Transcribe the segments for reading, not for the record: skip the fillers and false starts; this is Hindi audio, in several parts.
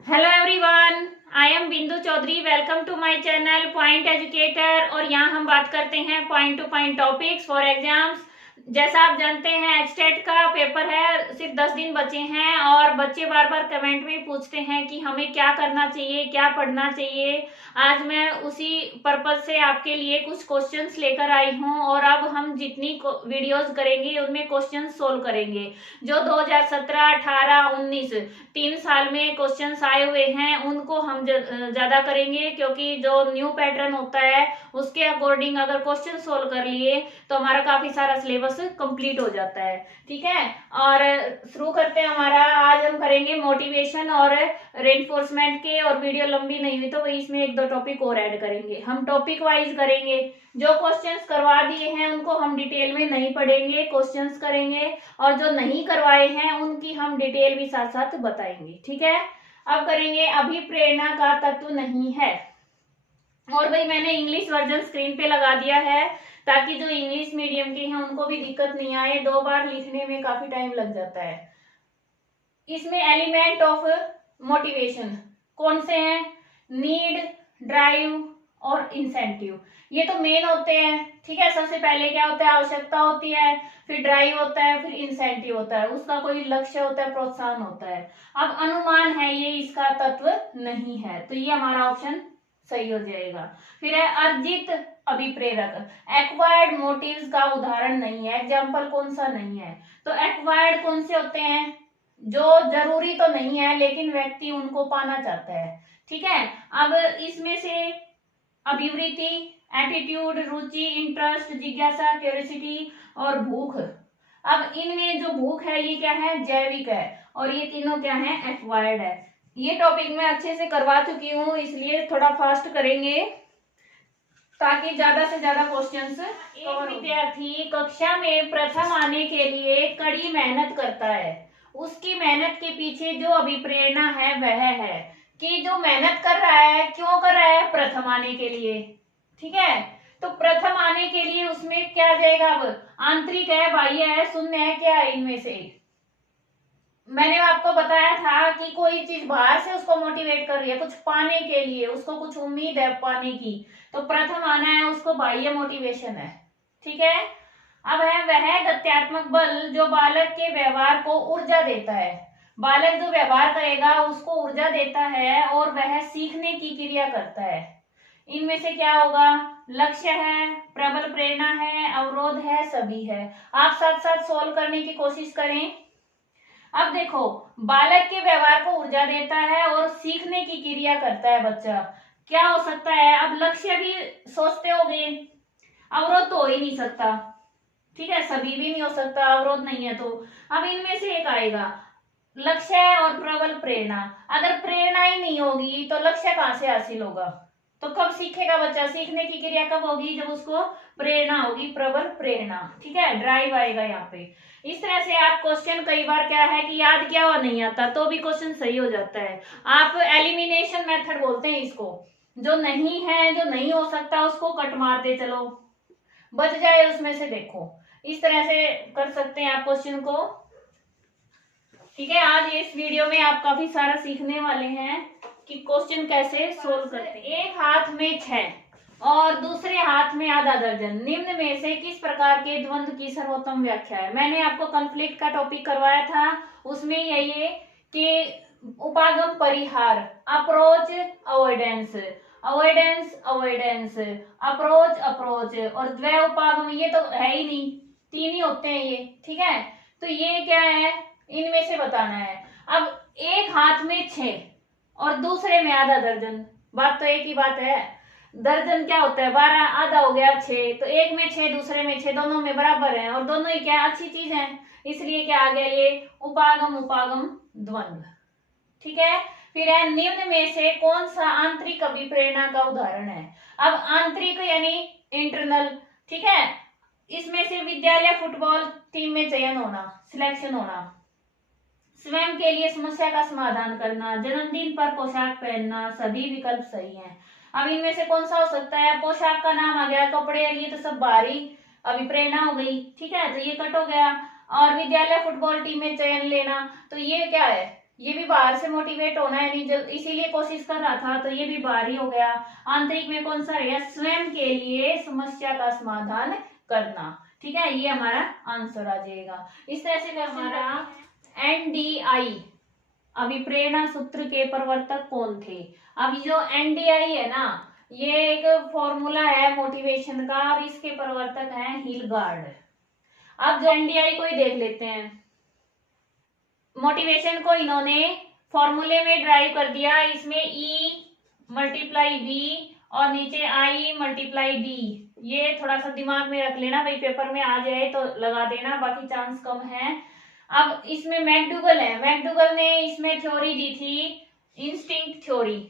Hello everyone, I am Bindu Chaudhary. Welcome to my channel point educator. और यहाँ हम बात करते हैं point to point topics for exams. जैसा आप जानते हैं एचटेट का पेपर है, सिर्फ 10 दिन बचे हैं और बच्चे बार बार कमेंट में पूछते हैं कि हमें क्या करना चाहिए, क्या पढ़ना चाहिए। आज मैं उसी पर्पज से आपके लिए कुछ क्वेश्चंस लेकर आई हूँ और अब हम जितनी वीडियोस करेंगे उनमें क्वेश्चंस सोल्व करेंगे। जो 2017, 18, 19 3 साल में क्वेश्चंस आए हुए हैं उनको हम ज्यादा करेंगे, क्योंकि जो न्यू पैटर्न होता है उसके अकॉर्डिंग अगर क्वेश्चन सोल्व कर लिए तो हमारा काफी सारा सिलेबस कंप्लीट हो जाता है। ठीक है, और शुरू करते हैं। हमारा आज हम करेंगे मोटिवेशन और रेनफोर्समेंट के, और वीडियो लंबी नहीं हुई तो इसमें एक दो टॉपिक और ऐड करेंगे। हम टॉपिक वाइज करेंगे। जो क्वेश्चंस करवा दिए हैं उनको हम डिटेल में नहीं पढ़ेंगे, क्वेश्चंस करेंगे, और जो नहीं करवाए हैं उनकी हम डिटेल भी साथ साथ बताएंगे। ठीक है, अब करेंगे अभिप्रेरणा का तत्व नहीं है। और भाई मैंने इंग्लिश वर्जन स्क्रीन पे लगा दिया है ताकि जो इंग्लिश मीडियम के हैं उनको भी दिक्कत नहीं आए। 2 बार लिखने में काफी टाइम लग जाता है। इसमें एलिमेंट ऑफ मोटिवेशन कौन से हैं? नीड, ड्राइव और इंसेंटिव। ये तो मेन होते हैं। ठीक है, सबसे पहले क्या होता है? आवश्यकता होती है, फिर ड्राइव होता है, फिर इंसेंटिव होता है, उसका कोई लक्ष्य होता है, प्रोत्साहन होता है। अब अनुमान है ये इसका तत्व नहीं है, तो ये हमारा ऑप्शन सही हो जाएगा। फिर है अर्जित अभिप्रेरक। एक्वायर्ड मोटिव्स का उदाहरण नहीं है, एग्जाम्पल कौन सा नहीं है? तो एक्वायर्ड कौन से होते हैं? जो जरूरी तो नहीं है लेकिन व्यक्ति उनको पाना चाहता है। ठीक है, अब इसमें से अभिवृत्ति, एटीट्यूड, रुचि, इंटरेस्ट, जिज्ञासा, क्यूरियोसिटी और भूख। अब इनमें जो भूख है ये क्या है? जैविक है, और ये तीनों क्या है? एक्वायर्ड है। ये टॉपिक मैं अच्छे से करवा चुकी हूँ, इसलिए थोड़ा फास्ट करेंगे ताकि ज्यादा से ज्यादा क्वेश्चंस। एक विद्यार्थी कक्षा में प्रथम आने के लिए कड़ी मेहनत करता है। उसकी मेहनत के पीछे जो अभिप्रेरणा है वह है कि जो मेहनत कर रहा है क्यों कर रहा है? प्रथम आने के लिए। ठीक है, तो प्रथम आने के लिए उसमें क्या जाएगा? अब आंतरिक है, बाह्य है, शून्य है, क्या है इनमें से? मैंने आपको बताया था कि कोई चीज बाहर से उसको मोटिवेट कर रही है कुछ पाने के लिए, उसको कुछ उम्मीद है पाने की, तो प्रथम आना है, उसको बाह्य मोटिवेशन है। ठीक है, अब है वह गत्यात्मक बल जो बालक के व्यवहार को ऊर्जा देता है। बालक जो व्यवहार करेगा उसको ऊर्जा देता है और वह सीखने की क्रिया करता है। इनमें से क्या होगा? लक्ष्य है, प्रबल प्रेरणा है, अवरोध है, सभी है। आप साथ साथ सोल्व करने की कोशिश करें। अब देखो, बालक के व्यवहार को ऊर्जा देता है और सीखने की क्रिया करता है बच्चा। क्या हो सकता है? अब लक्ष्य भी सोचते होगे, अवरोध तो हो ही नहीं सकता। ठीक है, सभी भी नहीं हो सकता, अवरोध नहीं है तो। अब इनमें से एक आएगा, लक्ष्य और प्रबल प्रेरणा। अगर प्रेरणा ही नहीं होगी तो लक्ष्य कहां से हासिल होगा? तो कब सीखेगा बच्चा? सीखने की क्रिया कब होगी? जब उसको प्रेरणा होगी, प्रबल प्रेरणा। ठीक है, ड्राइव आएगा यहाँ पे। इस तरह से आप क्वेश्चन कई बार क्या है कि याद किया हुआ नहीं आता तो भी क्वेश्चन सही हो जाता है। आप एलिमिनेशन मेथड बोलते हैं इसको। जो नहीं है, जो नहीं हो सकता उसको कट मारते चलो, बच जाए उसमें से। देखो इस तरह से कर सकते हैं आप क्वेश्चन को। ठीक है, आज इस वीडियो में आप काफी सारा सीखने वाले हैं कि क्वेश्चन कैसे सोल्व करते हैं। एक हाथ में 6 और दूसरे हाथ में आधा दर्जन, निम्न में से किस प्रकार के द्वंद्व की सर्वोत्तम व्याख्या है? मैंने आपको कॉन्फ्लिक्ट का टॉपिक करवाया था, उसमें यही कि उपागम परिहार, approach avoidance, avoidance avoidance, approach approach, और द्वय उपागम ये तो है ही नहीं, 3 ही होते हैं ये। ठीक है, तो ये क्या है? इनमें से बताना है। अब एक हाथ में 6 और दूसरे में आधा दर्जन, बात तो एक ही बात है। दर्जन क्या होता है? 12, आधा हो गया 6, तो एक में 6 दूसरे में 6, दोनों में बराबर है और दोनों ही क्या अच्छी चीज है, इसलिए क्या आ गया? ये उपागम उपागम द्वंद्व। ठीक है, फिर है निम्न में से कौन सा आंतरिक अभिप्रेरणा का उदाहरण है? अब आंतरिक यानी इंटरनल। ठीक है, इसमें से विद्यालय फुटबॉल टीम में चयन होना, सिलेक्शन होना, स्वयं के लिए समस्या का समाधान करना, जन्मदिन पर पोशाक पहनना, सभी विकल्प सही हैं। अब इनमें से कौन सा हो सकता है? पोशाक का नाम आ गया, कपड़े, और ये तो सब बाहरी अभिप्रेरणा हो गई। ठीक है, तो ये कट हो गया। और विद्यालय फुटबॉल टीम में चयन लेना, तो ये क्या है? ये भी बाहर से मोटिवेट होना है, नहीं जब इसीलिए कोशिश कर रहा था, तो ये भी बाहर ही हो गया। आंतरिक में कौन सा रहेगा, स्वयं के लिए समस्या का समाधान करना। ठीक है, ये हमारा आंसर आ जाएगा। इस तरह से हमारा NDI, अभिप्रेरणा सूत्र के प्रवर्तक कौन थे। अब जो NDI है ना, ये एक फॉर्मूला है मोटिवेशन का, और इसके प्रवर्तक हैं हिलगार्ड। अब जो NDI को ही देख लेते हैं। मोटिवेशन को इन्होंने फॉर्मूले में ड्राइव कर दिया, इसमें E मल्टीप्लाई V और नीचे I मल्टीप्लाई D। ये थोड़ा सा दिमाग में रख लेना भाई, पेपर में आ जाए तो लगा देना, बाकी चांस कम है। अब इसमें मैकडूगल है, मैकडूगल ने इसमें थ्योरी दी थी इंस्टिंक्ट थ्योरी।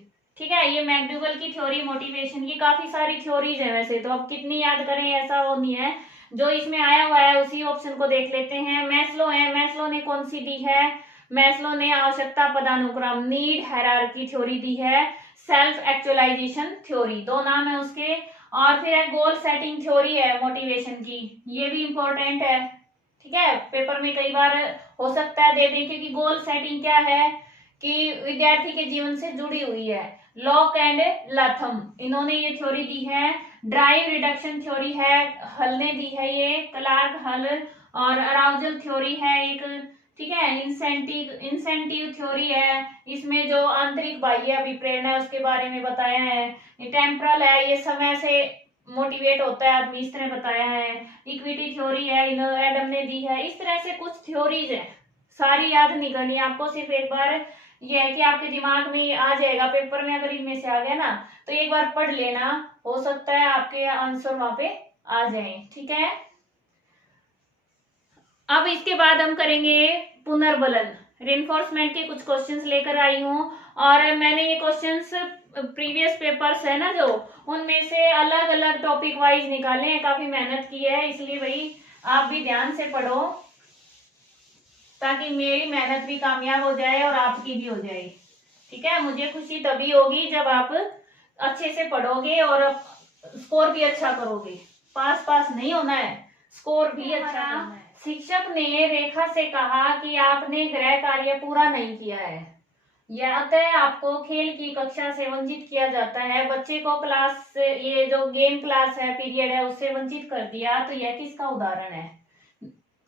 ठीक है, ये मैकडूगल की थ्योरी मोटिवेशन की, काफी सारी थ्योरीज है वैसे तो, अब कितनी याद करें ऐसा वो नहीं है, जो इसमें आया हुआ है उसी ऑप्शन को देख लेते हैं। मैस्लो है, मैस्लो ने कौन सी दी है, मैस्लो ने आवश्यकता पदानुक्रम नीड हायरार्की थ्योरी दी है, सेल्फ एक्चुअलाइजेशन थ्योरी, दो नाम है उसके। और फिर है गोल सेटिंग थ्योरी है मोटिवेशन की, ये भी इंपॉर्टेंट है। ठीक है, पेपर में कई बार हो सकता है दे दें, क्योंकि गोल सेटिंग क्या है कि विद्यार्थी के जीवन से जुड़ी हुई है। लॉक एंड लाथम इन्होंने ये थ्योरी दी है। ड्राइव रिडक्शन थ्योरी है, हल ने दी है ये, क्लार्क हल। और अराउजल थ्योरी है एक। ठीक है, इंसेंटिव थ्योरी है, इसमें जो आंतरिक बाह्य अभिप्रेरणा है उसके बारे में बताया है। टेम्परल है, ये समय से मोटिवेट होता है आदमी, इस तरह बताया है। इक्विटी थ्योरी है, एडम ने दी है। इस तरह से कुछ थ्योरीज है, सारी याद नहीं करनी आपको, सिर्फ एक बार ये है कि आपके दिमाग में आ जाएगा, पेपर में अगर इनमें से आ गया ना तो एक बार पढ़ लेना, हो सकता है आपके आंसर वहां पे आ जाए। ठीक है, अब इसके बाद हम करेंगे पुनर्बलन। रेनफोर्समेंट के कुछ क्वेश्चंस लेकर आई हूँ, और मैंने ये क्वेश्चंस प्रीवियस पेपर्स है ना जो, उनमें से अलग अलग टॉपिक वाइज निकाले हैं, काफी मेहनत की है, इसलिए भाई आप भी ध्यान से पढ़ो, ताकि मेरी मेहनत भी कामयाब हो जाए और आपकी भी हो जाए। ठीक है, मुझे खुशी तभी होगी जब आप अच्छे से पढ़ोगे और स्कोर भी अच्छा करोगे। पास पास नहीं होना है, स्कोर भी अच्छा करना है। शिक्षक ने रेखा से कहा कि आपने गृह कार्य पूरा नहीं किया है, या अतः आपको खेल की कक्षा से वंचित किया जाता है। बच्चे को क्लास से, ये जो गेम क्लास है, पीरियड है, उससे वंचित कर दिया, तो यह किसका उदाहरण है।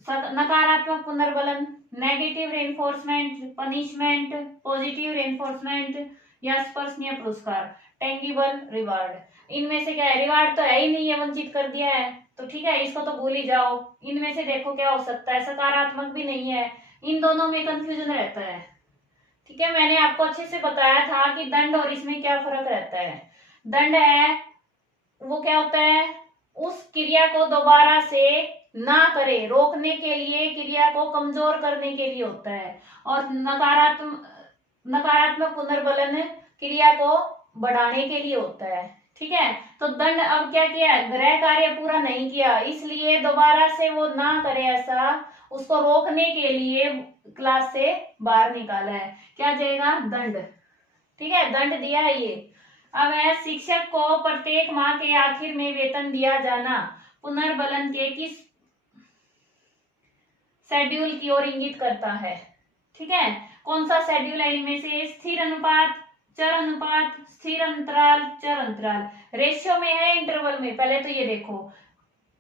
नकारात्मक पुनर्बलन, negative reinforcement, punishment, positive reinforcement, या स्पर्शनीय पुरस्कार, टेंगिबल रिवार्ड। इनमें से क्या है, रिवार्ड तो है ही नहीं है, वंचित कर दिया है, तो ठीक है इसको तो भूल ही जाओ। इनमें से देखो क्या हो सकता है, सकारात्मक भी नहीं है, इन दोनों में कंफ्यूजन रहता है। ठीक है, मैंने आपको अच्छे से बताया था कि दंड और इसमें क्या फर्क रहता है। दंड है वो क्या होता है, उस क्रिया को दोबारा से ना करे, रोकने के लिए, क्रिया को कमजोर करने के लिए होता है। और नकारात्मक पुनर्बलन क्रिया को बढ़ाने के लिए होता है। ठीक है, तो दंड अब क्या किया, गृह कार्य पूरा नहीं किया, इसलिए दोबारा से वो ना करे ऐसा, उसको रोकने के लिए क्लास से बाहर निकाला है, क्या जाएगा, दंड। ठीक है, दंड दिया है ये। अब है शिक्षक को प्रत्येक माह के आखिर में वेतन दिया जाना पुनर्बलन के किस शेड्यूल की ओर इंगित करता है। ठीक है, कौन सा शेड्यूल है इनमें से, स्थिर अनुपात, चर अनुपात, स्थिर अंतराल, चर अंतराल। रेशियो में है, इंटरवल में, पहले तो ये देखो,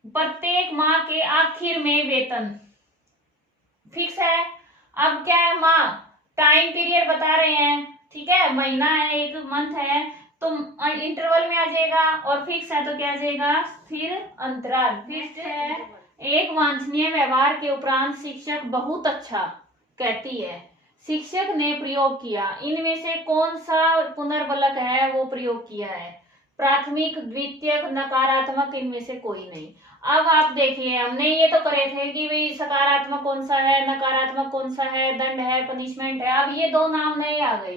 प्रत्येक माह के आखिर में वेतन फिक्स है। अब क्या है, माह टाइम पीरियड बता रहे हैं, ठीक है, महीना है, एक मंथ है, तो इंटरवल में आ जाएगा, और फिक्स है तो क्या आ जाएगा, स्थिर अंतराल। फिक्स है, एक वांछनीय व्यवहार के उपरांत शिक्षक बहुत अच्छा कहती है, शिक्षक ने प्रयोग किया, इनमें से कौन सा पुनर्बलक है वो प्रयोग किया है, प्राथमिक, द्वितीयक, नकारात्मक, इनमें से कोई नहीं। अब आप देखिए, हमने ये तो करे थे कि भाई सकारात्मक कौन सा है, नकारात्मक कौन सा है, दंड है, पनिशमेंट है। अब ये दो नाम नए आ गए,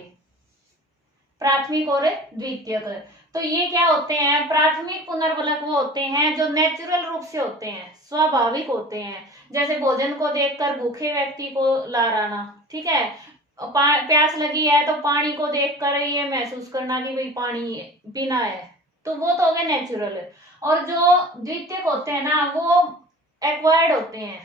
प्राथमिक और द्वितीयक। तो ये क्या होते हैं, प्राथमिक पुनर्बलक वो होते हैं जो नेचुरल रूप से होते हैं, स्वाभाविक होते हैं, जैसे भोजन को देखकर भूखे व्यक्ति को लाराना। ठीक है, प्यास लगी है तो पानी को देखकर ये महसूस करना कि भाई पानी पीना है, तो वो तो हो गए नेचुरल। और जो द्वितीयक होते हैं ना, वो एक्वायर्ड होते हैं।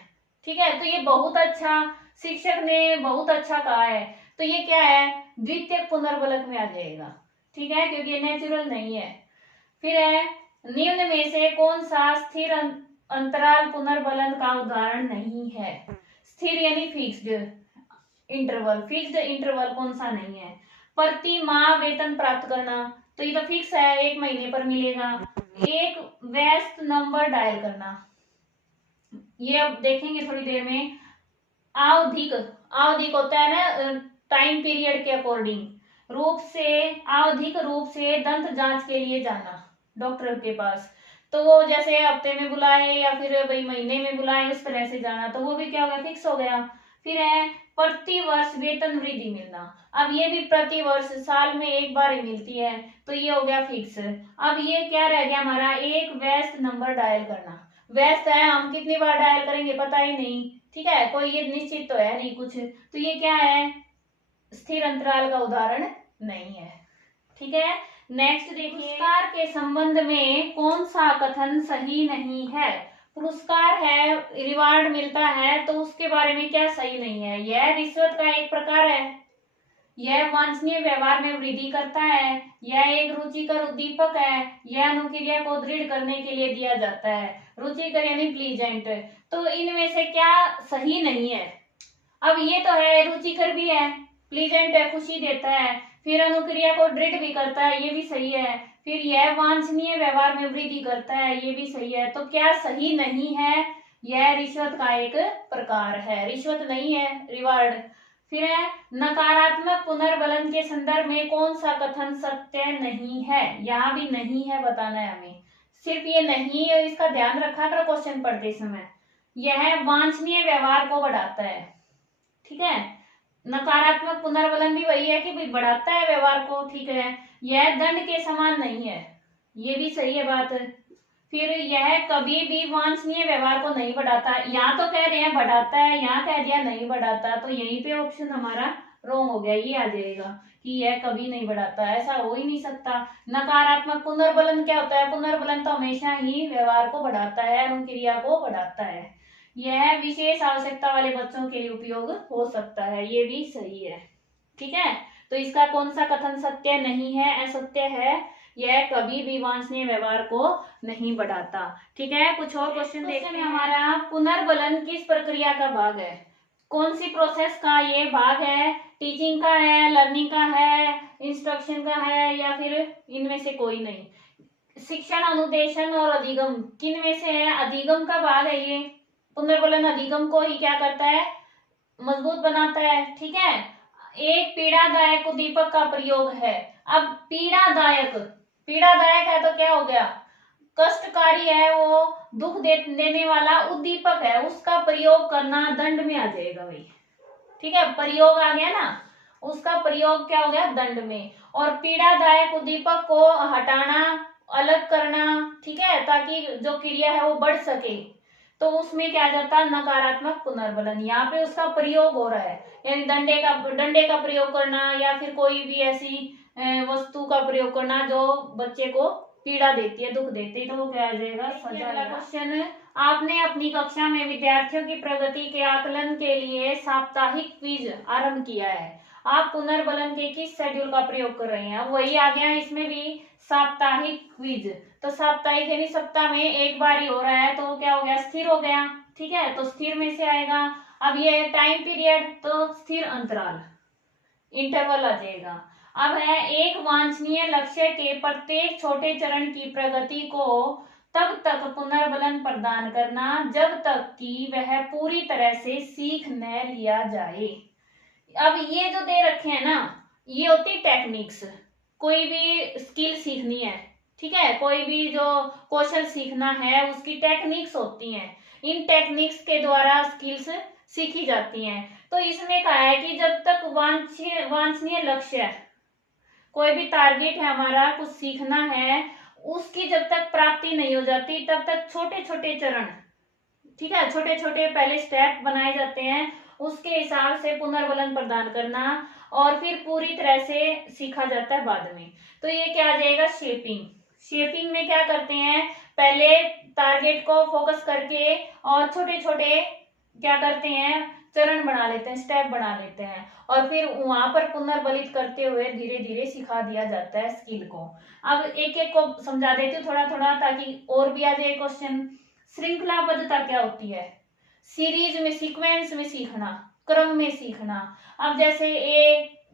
ठीक है, तो ये बहुत अच्छा, शिक्षक ने बहुत अच्छा कहा है। तो ये क्या है, द्वितीयक पुनर्बलक में आ जाएगा, ठीक है, क्योंकि ये नेचुरल नहीं है। फिर है, निम्न में से कौन सा स्थिर अंतराल पुनर्बलन का उदाहरण नहीं है। स्थिर यानी फिक्स्ड इंटरवल, फिक्स्ड इंटरवल कौन सा नहीं है। प्रति माह वेतन प्राप्त करना, तो ये तो फिक्स है, 1 महीने पर मिलेगा। एक व्यस्त नंबर डायल करना, ये अब देखेंगे थोड़ी देर में। आवधिक, आवधिक होता है ना टाइम पीरियड के अकॉर्डिंग रूप से, आवधिक रूप से दंत जांच के लिए जाना डॉक्टर के पास, तो वो जैसे हफ्ते में बुलाए या फिर भाई महीने में बुलाए उस तरह से जाना, तो वो भी क्या हो गया, फिक्स हो गया। फिर है प्रति वर्ष वेतन वृद्धि मिलना, अब ये भी प्रति वर्ष साल में एक बार ही मिलती है, तो ये हो गया फिक्स। अब ये क्या रह गया हमारा, एक व्यस्त नंबर डायल करना। व्यस्त है, हम कितनी बार डायल करेंगे पता ही नहीं, ठीक है, कोई ये निश्चित तो है नहीं कुछ, तो ये क्या है, स्थिर अंतराल का उदाहरण नहीं है, ठीक है। नेक्स्ट देखिए, पुरस्कार के संबंध में कौन सा कथन सही नहीं है। पुरस्कार है, रिवार्ड मिलता है, तो उसके बारे में क्या सही नहीं है। यह रिश्वत का एक प्रकार है, यह वांछनीय व्यवहार में वृद्धि करता है, यह एक रुचिकर उद्दीपक है, यह अनुक्रिया को दृढ़ करने के लिए दिया जाता है। रुचिकर यानी प्लीजेंट, तो इनमें से क्या सही नहीं है। अब ये तो है, रुचिकर भी है, प्लीजेंट है, खुशी देता है, फिर अनुक्रिया को दृढ़ भी करता है, ये भी सही है, फिर यह वांछनीय व्यवहार में वृद्धि करता है, ये भी सही है, तो क्या सही नहीं है, यह रिश्वत का एक प्रकार है, रिश्वत नहीं है, रिवार्ड। फिर है, नकारात्मक पुनर्बलन के संदर्भ में कौन सा कथन सत्य नहीं है, यहाँ भी नहीं है बताना है हमें, सिर्फ ये नहीं है, इसका ध्यान रखा करो क्वेश्चन पढ़ते समय। यह वांछनीय व्यवहार को बढ़ाता है, ठीक है, नकारात्मक पुनर्बलन भी वही है कि भाई बढ़ाता है व्यवहार को, ठीक है। यह दंड के समान नहीं है, ये भी सही है बात। फिर यह कभी भी वांछनीय व्यवहार को नहीं बढ़ाता, यहाँ तो कह रहे हैं बढ़ाता है, यहाँ कह दिया नहीं बढ़ाता, तो यहीं पे ऑप्शन हमारा रॉन्ग हो गया, ये आ जाएगा कि यह कभी नहीं बढ़ाता, ऐसा हो ही नहीं सकता। नकारात्मक पुनर्बलन क्या होता है, पुनर्बलन तो हमेशा ही व्यवहार को बढ़ाता है, अनुक्रिया को बढ़ाता है। यह विशेष आवश्यकता वाले बच्चों के लिए उपयोग हो सकता है, ये भी सही है, ठीक है। तो इसका कौन सा कथन सत्य नहीं है, असत्य है, यह कभी भी वांछनीय व्यवहार को नहीं बढ़ाता, ठीक है। कुछ और क्वेश्चन देखते हैं। हमारा पुनर्बलन किस प्रक्रिया का भाग है, कौन सी प्रोसेस का ये भाग है, टीचिंग का है, लर्निंग का है, इंस्ट्रक्शन का है, या फिर इनमें से कोई नहीं। शिक्षण, अनुदेशन और अधिगम किन में से है, अधिगम का भाग है ये। पुनर्बलन अधिगम को ही क्या करता है, मजबूत बनाता है, ठीक है। एक पीड़ादायक उद्दीपक का प्रयोग है, अब पीड़ादायक, पीड़ादायक है तो क्या हो गया, कष्टकारी है, वो दुख देने वाला उद्दीपक है, उसका प्रयोग करना दंड में आ जाएगा भाई, ठीक है, प्रयोग आ गया ना, उसका प्रयोग क्या हो गया, दंड में। और पीड़ादायक उद्दीपक को हटाना, अलग करना, ठीक है, ताकि जो क्रिया है वो बढ़ सके, तो उसमें क्या जाता है, नकारात्मक पुनर्बलन, यहाँ पे उसका प्रयोग हो रहा है, यानी डंडे का प्रयोग करना, या फिर कोई भी ऐसी वस्तु का प्रयोग करना जो बच्चे को पीड़ा देती है, दुख देती है, तो वो क्या आ जाएगा, सजा। अगला क्वेश्चन, आपने अपनी कक्षा में विद्यार्थियों की प्रगति के आकलन के लिए साप्ताहिक क्विज आरंभ किया है, आप पुनर्बलन के किस शेड्यूल का प्रयोग कर रहे हैं। वही आ गया इसमें भी, साप्ताहिक क्विज, तो साप्ताहिक यानी सप्ताह में एक बार ही हो रहा है, तो वो क्या हो गया, स्थिर हो गया, ठीक है, तो स्थिर में से आएगा। अब ये टाइम पीरियड, तो स्थिर अंतराल, इंटरवल आ जाएगा। अब है, एक वांछनीय लक्ष्य के प्रत्येक छोटे चरण की प्रगति को तब तक पुनर्बलन प्रदान करना जब तक कि वह पूरी तरह से सीख न लिया जाए। अब ये जो दे रखे हैं ना, ये होती टेक्निक्स, कोई भी स्किल सीखनी है, ठीक है, कोई भी जो कौशल सीखना है उसकी टेक्निक्स होती हैं, इन टेक्निक्स के द्वारा स्किल्स सीखी जाती हैं। तो इसमें कहा है कि जब तक वांछनीय लक्ष्य, कोई भी टारगेट है हमारा, कुछ सीखना है, उसकी जब तक प्राप्ति नहीं हो जाती तब तक छोटे छोटे चरण, ठीक है, छोटे छोटे पहले स्टेप बनाए जाते हैं, उसके हिसाब से पुनर्बलन प्रदान करना, और फिर पूरी तरह से सीखा जाता है बाद में। तो ये क्या आ जाएगा, शेपिंग। शेपिंग में क्या करते हैं, पहले टारगेट को फोकस करके और छोटे छोटे क्या करते हैं, चरण बना लेते हैं, स्टेप बना लेते हैं, और फिर वहां पर पुनर्बलित करते हुए धीरे धीरे सिखा दिया जाता है स्किल को। अब एक एक को समझा देती हूँ थोड़ा थोड़ा, ताकि और भी आ जाए क्वेश्चन। श्रृंखलाबद्धता क्या होती है? सीरीज में, सीक्वेंस में सीखना, क्रम में सीखना। अब जैसे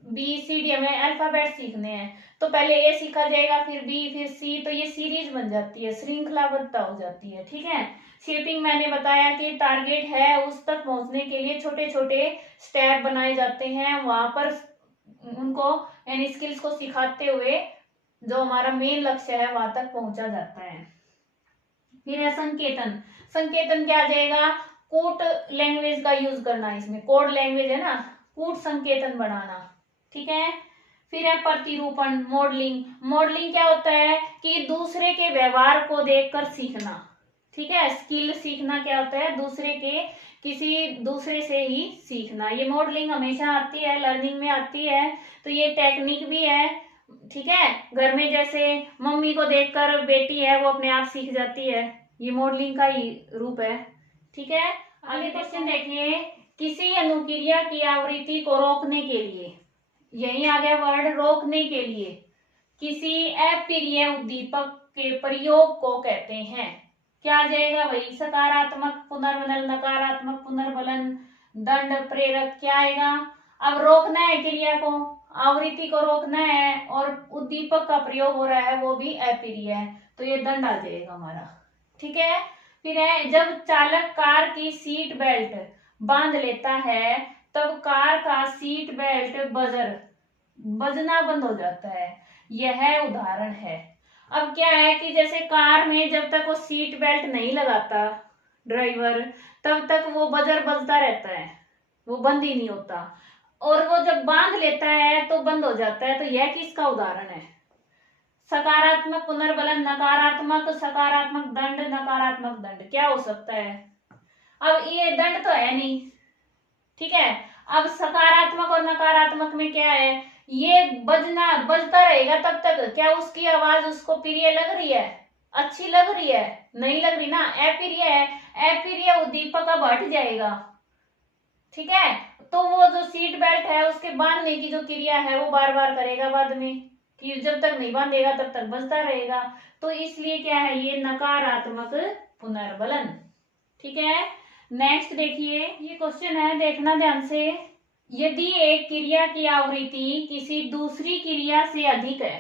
ABCD हमें अल्फाबेट सीखने हैं, तो पहले A सीखा जाएगा, फिर B, फिर C, तो ये सीरीज बन जाती है, श्रृंखलाबद्धता हो जाती है। ठीक है। शेपिंग मैंने बताया कि टारगेट है, उस तक पहुंचने के लिए छोटे छोटे स्टेप बनाए जाते हैं, वहां पर उनको यानी स्किल्स को सिखाते हुए जो हमारा मेन लक्ष्य है वहां तक पहुंचा जाता है। फिर है संकेतन। संकेतन क्या आ जाएगा? कूट लैंग्वेज का यूज करना, इसमें कोड लैंग्वेज है ना, कूट संकेतन बनाना। ठीक है। फिर है प्रतिरूपण, मॉडलिंग। मॉडलिंग क्या होता है कि दूसरे के व्यवहार को देखकर सीखना। ठीक है। स्किल सीखना क्या होता है? दूसरे के, किसी दूसरे से ही सीखना। ये मॉडलिंग हमेशा आती है, लर्निंग में आती है, तो ये टेक्निक भी है। ठीक है। घर में जैसे मम्मी को देखकर बेटी है वो अपने आप सीख जाती है, ये मॉडलिंग का ही रूप है। ठीक है। अगले क्वेश्चन देखिए, किसी अनुक्रिया की आवृत्ति को रोकने के लिए, यही आ गया वर्ड, रोकने के लिए किसी अप्रिय उद्दीपक के प्रयोग को कहते हैं। क्या आ जाएगा? वही सकारात्मक पुनर्बलन, नकारात्मक पुनर्बलन, दंड, प्रेरक, क्या आएगा? अब रोकना है क्रिया को, आवृत्ति को रोकना है, और उद्दीपक का प्रयोग हो रहा है वो भी अप्रिय है, तो ये दंड आ जाएगा हमारा। ठीक है। फिर है, जब चालक कार की सीट बेल्ट बांध लेता है तब कार का सीट बेल्ट बजर बजना बंद हो जाता है, यह उदाहरण है। अब क्या है कि जैसे कार में जब तक वो सीट बेल्ट नहीं लगाता ड्राइवर, तब तक वो बजर बजता रहता है, वो बंद ही नहीं होता, और वो जब बांध लेता है तो बंद हो जाता है। तो यह किसका उदाहरण है? सकारात्मक पुनर्बलन, नकारात्मक, सकारात्मक दंड, नकारात्मक दंड, क्या हो सकता है? अब ये दंड तो है नहीं। ठीक है। अब सकारात्मक और नकारात्मक में क्या है? ये बजता रहेगा तब तक, क्या उसकी आवाज उसको प्रिय लग रही है, अच्छी लग रही है? नहीं लग रही ना, अप्रिय है। अप्रिय उद्दीपक अब हट जाएगा। ठीक है। तो वो जो सीट बेल्ट है उसके बांधने की जो क्रिया है वो बार बार करेगा बाद में, कि जब तक नहीं बांधेगा तब तक बजता रहेगा, तो इसलिए क्या है? ये नकारात्मक पुनर्बलन। ठीक है। नेक्स्ट देखिए, ये क्वेश्चन है, देखना ध्यान से। यदि एक क्रिया की आवृत्ति किसी दूसरी क्रिया से अधिक है,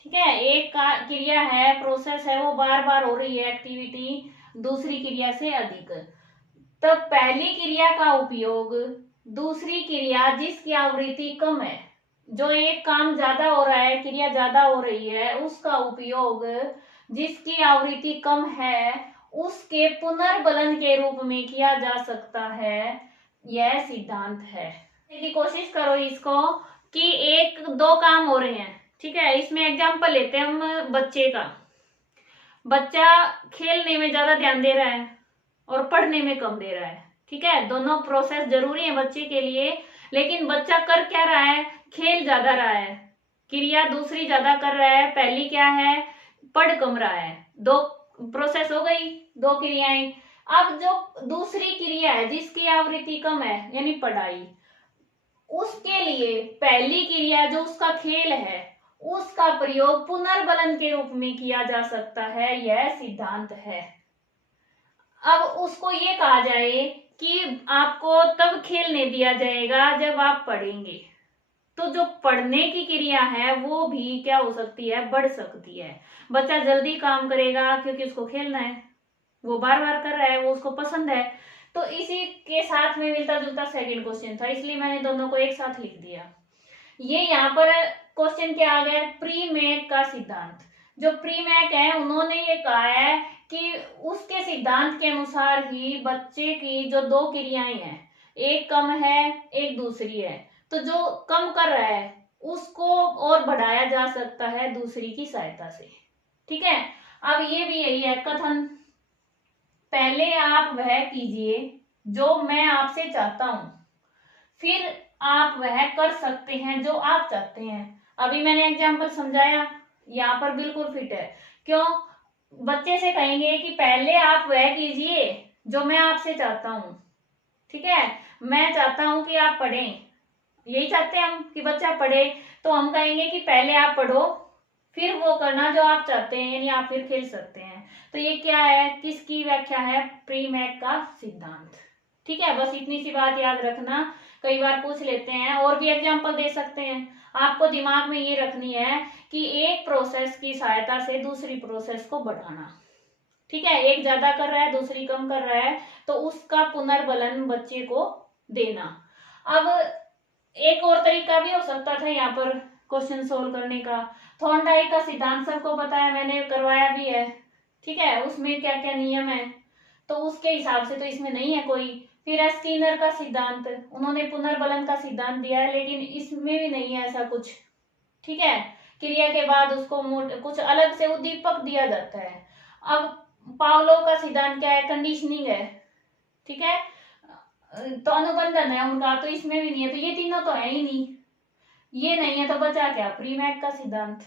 ठीक है, एक क्रिया है, प्रोसेस है, वो बार बार हो रही है एक्टिविटी दूसरी क्रिया से अधिक, तब पहली क्रिया का उपयोग दूसरी क्रिया जिसकी आवृत्ति कम है, जो एक काम ज्यादा हो रहा है, क्रिया ज्यादा हो रही है, उसका उपयोग जिसकी आवृत्ति कम है उसके पुनर्बलन के रूप में किया जा सकता है, यह सिद्धांत है। की कोशिश करो इसको, कि एक दो काम हो रहे हैं। ठीक है। इसमें एग्जांपल लेते हैं हम बच्चे का। बच्चा खेलने में ज्यादा ध्यान दे रहा है और पढ़ने में कम दे रहा है। ठीक है। दोनों प्रोसेस जरूरी है बच्चे के लिए, लेकिन बच्चा कर क्या रहा है? खेल ज्यादा रहा है, क्रिया दूसरी ज्यादा कर रहा है, पहली क्या है? पढ़ कम रहा है। दो प्रोसेस हो गई, दो क्रियाएं। अब जो दूसरी क्रिया है जिसकी आवृत्ति कम है, यानी पढ़ाई, उसके लिए पहली क्रिया जो उसका खेल है उसका प्रयोग पुनर्बलन के रूप में किया जा सकता है, यह सिद्धांत है। अब उसको ये कहा जाए कि आपको तब खेलने दिया जाएगा जब आप पढ़ेंगे, तो जो पढ़ने की क्रिया है वो भी क्या हो सकती है? बढ़ सकती है। बच्चा जल्दी काम करेगा क्योंकि उसको खेलना है, वो बार बार कर रहा है, वो उसको पसंद है। तो इसी के साथ में मिलता जुलता सेकंड क्वेश्चन था, इसलिए मैंने दोनों को एक साथ लिख दिया। ये यहाँ पर क्वेश्चन क्या आ गया? प्रीमैक का सिद्धांत। जो प्रीमैक है उन्होंने ये कहा है कि उसके सिद्धांत के अनुसार ही बच्चे की जो दो क्रियाएं हैं, एक कम है एक दूसरी है, तो जो कम कर रहा है उसको और बढ़ाया जा सकता है दूसरी की सहायता से। ठीक है। अब ये भी यही है कथन, पहले आप वह कीजिए जो मैं आपसे चाहता हूं, फिर आप वह कर सकते हैं जो आप चाहते हैं। अभी मैंने एग्जाम्पल समझाया, यहाँ पर बिल्कुल फिट है। क्यों? बच्चे से कहेंगे कि पहले आप वह कीजिए जो मैं आपसे चाहता हूं। ठीक है। मैं चाहता हूं कि आप पढ़ें, यही चाहते हैं हम कि बच्चा पढ़े, तो हम कहेंगे कि पहले आप पढ़ो फिर वो करना जो आप चाहते हैं, यानी आप फिर खेल सकते हैं। तो ये क्या है, किसकी व्याख्या है, प्री मैक का सिद्धांत। ठीक है, बस इतनी सी बात याद रखना, कई बार पूछ लेते हैं, और भी एग्जाम्पल दे सकते हैं। आपको दिमाग में ये रखनी है कि एक प्रोसेस की सहायता से दूसरी प्रोसेस को बढ़ाना। ठीक है, एक ज्यादा कर रहा है दूसरी कम कर रहा है, तो उसका पुनर्बलन बच्चे को देना। अब एक और तरीका भी हो सकता था यहाँ पर क्वेश्चन सोल्व करने का। थॉर्नडाइक का सिद्धांत सबको पता है, मैंने करवाया भी है। ठीक है, उसमें क्या क्या नियम है, तो उसके हिसाब से तो इसमें नहीं है कोई। फिर है स्किनर का सिद्धांत, उन्होंने पुनर्बलन का सिद्धांत दिया है, लेकिन इसमें भी नहीं है ऐसा कुछ। ठीक है, क्रिया के बाद उसको कुछ अलग से उद्दीपक दिया जाता है। अब पावलो का सिद्धांत क्या है, कंडीशनिंग है। ठीक है, तो अनुबंधन है उनका, तो इसमें भी नहीं है, तो ये तीनों तो है ही नहीं, ये नहीं है तो बचा क्या, प्री मैक का सिद्धांत।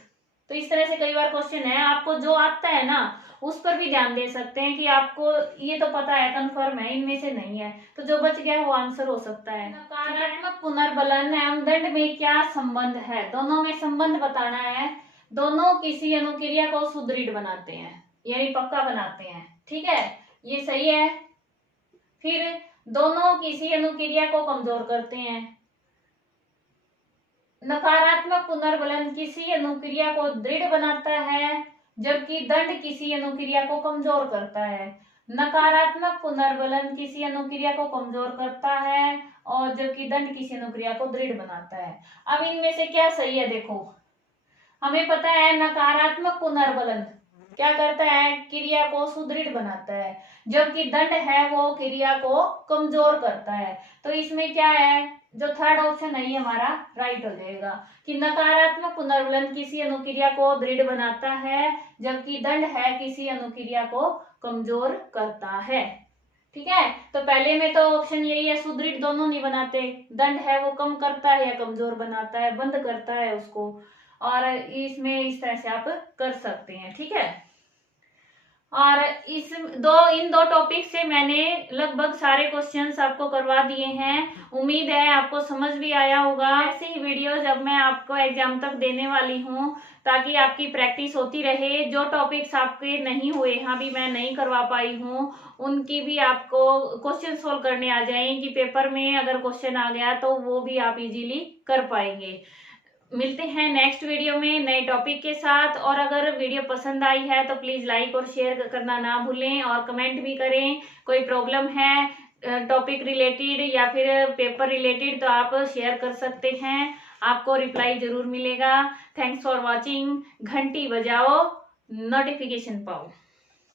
तो इस तरह से कई बार क्वेश्चन है, आपको जो आता है ना उस पर भी ध्यान दे सकते हैं कि आपको ये तो पता है, कंफर्म है, इनमें से नहीं है, तो जो बच गया वो आंसर हो सकता है। नकारात्मक पुनर्बलन एवं दंड में क्या संबंध है, दोनों में संबंध बताना है। दोनों किसी अनुक्रिया को सुदृढ़ बनाते हैं, यानी पक्का बनाते हैं। ठीक है, ये सही है। फिर दोनों किसी अनुक्रिया को कमजोर करते हैं। नकारात्मक पुनर्बलन किसी अनुक्रिया को दृढ़ बनाता है, जबकि दंड किसी अनुक्रिया को कमजोर करता है। नकारात्मक पुनर्बलन किसी अनुक्रिया को कमजोर करता है और जबकि दंड किसी अनुक्रिया को दृढ़ बनाता है। अब इनमें से क्या सही है, देखो हमें पता है नकारात्मक पुनर्बलन क्या करता है, क्रिया को सुदृढ़ बनाता है, जबकि दंड है वो क्रिया को कमजोर करता है। तो इसमें क्या है, जो थर्ड ऑप्शन है ये हमारा राइट हो जाएगा कि नकारात्मक पुनर्बलन किसी अनुक्रिया को दृढ़ बनाता है, जबकि दंड है किसी अनुक्रिया को कमजोर करता है। ठीक है, तो पहले में तो ऑप्शन यही है, सुदृढ़ दोनों नहीं बनाते, दंड है वो कम करता है या कमजोर बनाता है, बंद करता है उसको, और इसमें इस तरह से आप कर सकते हैं। ठीक है, और इन दो टॉपिक से मैंने लगभग सारे क्वेश्चंस आपको करवा दिए हैं। उम्मीद है आपको समझ भी आया होगा। ऐसे ही वीडियोस अब मैं आपको एग्जाम तक देने वाली हूँ, ताकि आपकी प्रैक्टिस होती रहे। जो टॉपिक्स आपके नहीं हुए, यहाँ भी मैं नहीं करवा पाई हूँ, उनकी भी आपको क्वेश्चन सोल्व करने आ जाएंगे। पेपर में अगर क्वेश्चन आ गया तो वो भी आप इजीली कर पाएंगे। मिलते हैं नेक्स्ट वीडियो में नए टॉपिक के साथ, और अगर वीडियो पसंद आई है तो प्लीज लाइक और शेयर करना ना भूलें, और कमेंट भी करें। कोई प्रॉब्लम है टॉपिक रिलेटेड या फिर पेपर रिलेटेड तो आप शेयर कर सकते हैं, आपको रिप्लाई जरूर मिलेगा। Thanks for watching. घंटी बजाओ, नोटिफिकेशन पाओ।